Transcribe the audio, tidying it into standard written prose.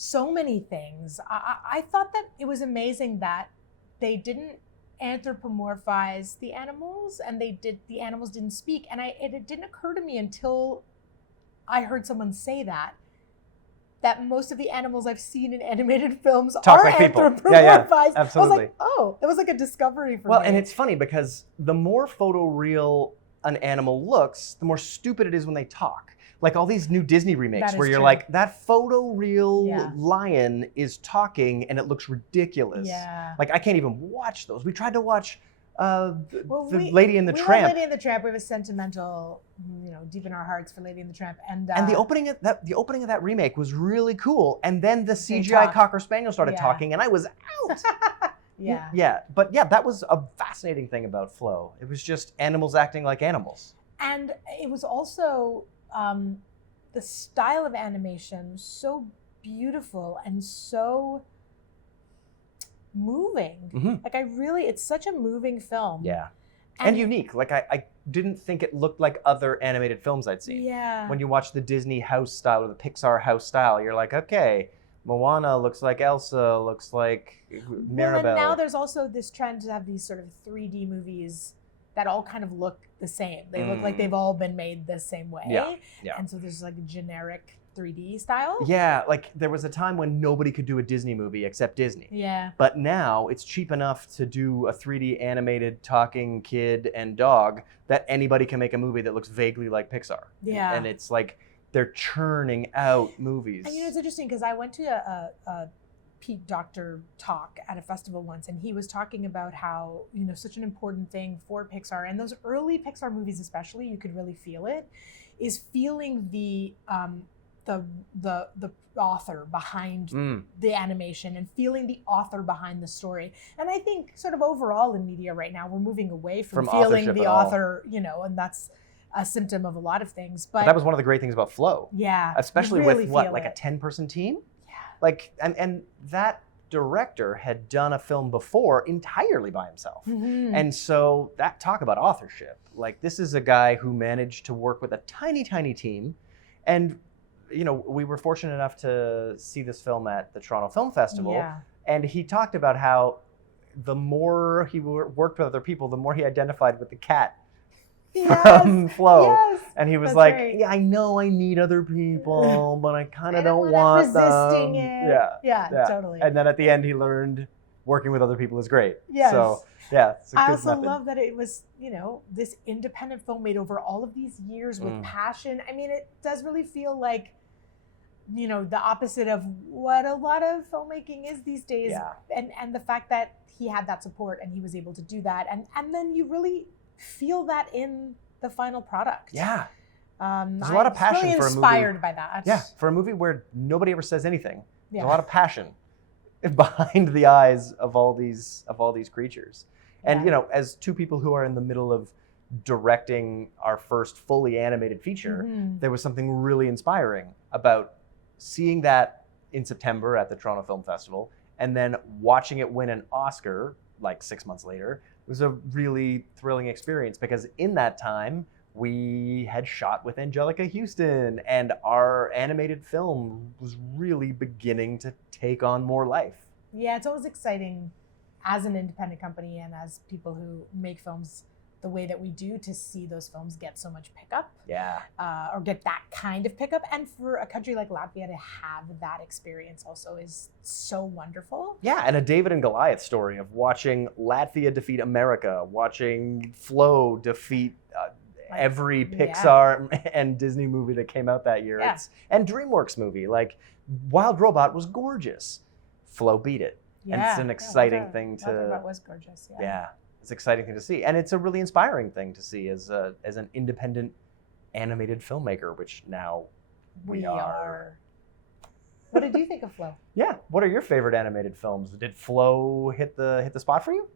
so many things. I thought that it was amazing that they didn't anthropomorphize the animals, and the animals didn't speak. And it didn't occur to me until I heard someone say that most of the animals I've seen in animated films are like people. anthropomorphized. Absolutely. I was like, oh, that was like a discovery for me. Well, and it's funny because the more photoreal an animal looks, the more stupid it is when they talk. Like all these new Disney remakes where you're true. like, that photoreal lion is talking and it looks ridiculous. Yeah. Like I can't even watch those. We tried to watch the Lady and the Tramp. We love Lady and the Tramp. We have a sentimental, deep in our hearts for Lady and the Tramp. And the opening of that remake was really cool. And then the CGI Cocker Spaniel started talking and I was out. Yeah. But that was a fascinating thing about Flow. It was just animals acting like animals. And it was also the style of animation so beautiful and so moving. Mm-hmm. Like it's such a moving film. Yeah. And unique. Like I didn't think it looked like other animated films I'd seen. Yeah. When you watch the Disney house style or the Pixar house style, you're like, okay, Moana looks like Elsa, looks like Mirabel. Well, and now there's also this trend to have these sort of 3D movies that all kind of look the same. They look like they've all been made the same way. Yeah. And so there's like a generic 3D style. Yeah, like there was a time when nobody could do a Disney movie except Disney. Yeah. But now it's cheap enough to do a 3D animated talking kid and dog that anybody can make a movie that looks vaguely like Pixar. Yeah. And it's like they're churning out movies. And it's interesting because I went to a Pete Docter talk at a festival once, and he was talking about how, such an important thing for Pixar, and those early Pixar movies especially, you could really feel it, is feeling the author behind the animation and feeling the author behind the story. And I think sort of overall in media right now, we're moving away from feeling the author, and that's a symptom of a lot of things. But that was one of the great things about Flow. Yeah. Especially really with like a 10-person team? Yeah. Like, and that director had done a film before entirely by himself. Mm-hmm. And so that talk about authorship, like this is a guy who managed to work with a tiny, tiny team. And we were fortunate enough to see this film at the Toronto Film Festival. Yeah. And he talked about how the more he worked with other people, the more he identified with the cat from Flow. Yes, and he was that's like, right. yeah, I know I need other people, but I kind of don't want resisting them. it. Yeah, totally. And then at the end, he learned working with other people is great. Yes. So, yeah, it's a good I also method. love that it was, this independent film made over all of these years with passion. I mean, it does really feel like, the opposite of what a lot of filmmaking is these days. Yeah. And the fact that he had that support and he was able to do that. And then you really feel that in the final product. Yeah. There's a lot of passion really for a movie. Inspired by that. Yeah, for a movie where nobody ever says anything. Yeah. There's a lot of passion behind the eyes of all these creatures. And as two people who are in the middle of directing our first fully animated feature, there was something really inspiring about seeing that in September at the Toronto Film Festival and then watching it win an Oscar like 6 months later. It was a really thrilling experience because in that time we had shot with Anjelica Huston and our animated film was really beginning to take on more life. Yeah, it's always exciting as an independent company and as people who make films the way that we do to see those films get so much pickup. Yeah. Or get that kind of pickup. And for a country like Latvia to have that experience also is so wonderful. Yeah, and a David and Goliath story of watching Latvia defeat America, watching Flow defeat every Pixar and Disney movie that came out that year. Yeah. And DreamWorks movie. Like, Wild Robot was gorgeous. Flow beat it. Yeah. And it's an exciting thing to... Wild Robot was gorgeous, Yeah. It's an exciting thing to see. And it's a really inspiring thing to see as an independent animated filmmaker, which now we are. What did you think of Flow? Yeah. What are your favorite animated films? Did Flow hit the spot for you?